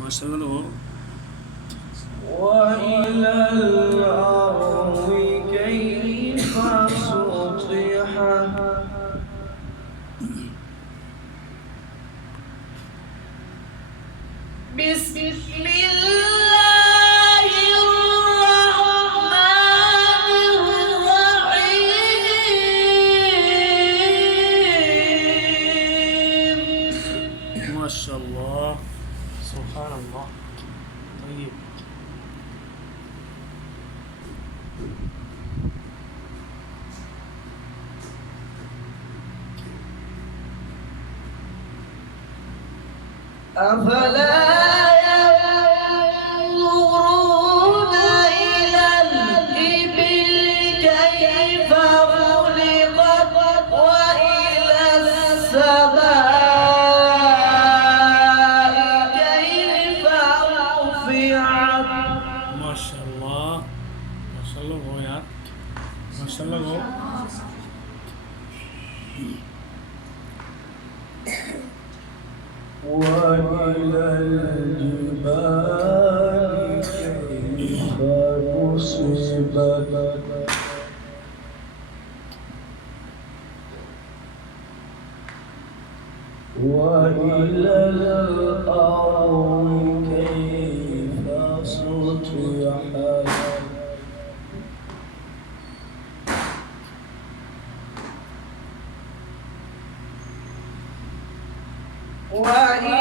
মাশাআল্লাহ وإلى الأرض كيف سطحت بسم الله الرحمن الرحيم ما شاء الله سبحان الله طيب أفلا ينظرون إلى الإبل كيف خلقت وإلى السماء كيف رفعت ما شاء الله هو यार ما شاء الله هو وإلى الجبال كيف نصبت وإلى الأرض كيف سطحت وإلى